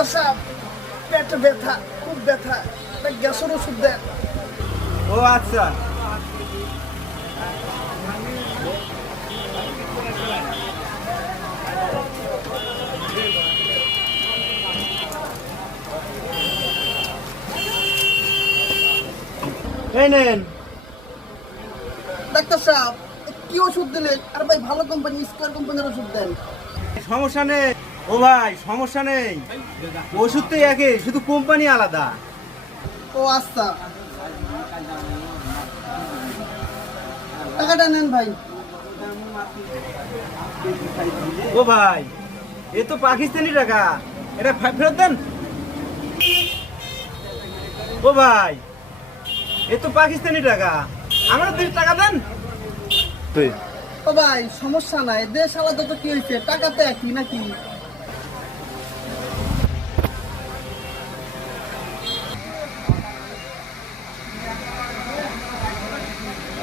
Doctor সাহেব, পেটে ব্যথা, খুব ব্যথা, একটা গ্যাসের ওষুধ দেন। ও আচ্ছা, এই নেন। ডাক্তার সাহেব, কি ওষুধ দিলেন? আর ভাই ভালো কোম্পানি, স্কয়ার কোম্পানির ওষুধ দেন। সমস্যা নেই ও ভাই, সমস্যা নেই, ওষুধ তো একই, শুধু কোম্পানি আলাদা। ও আচ্ছা, টাকাটা নেন ভাই। ও ভাই, এ তো পাকিস্তানি টাকা, এটা ফেরত দেন। ও ভাই, এ তো পাকিস্তানি টাকা, আমরা টাকা দেন। ও ভাই, সমস্যা নাই, দেশ আলাদা তো কি হয়েছে, টাকা তো একই নাকি?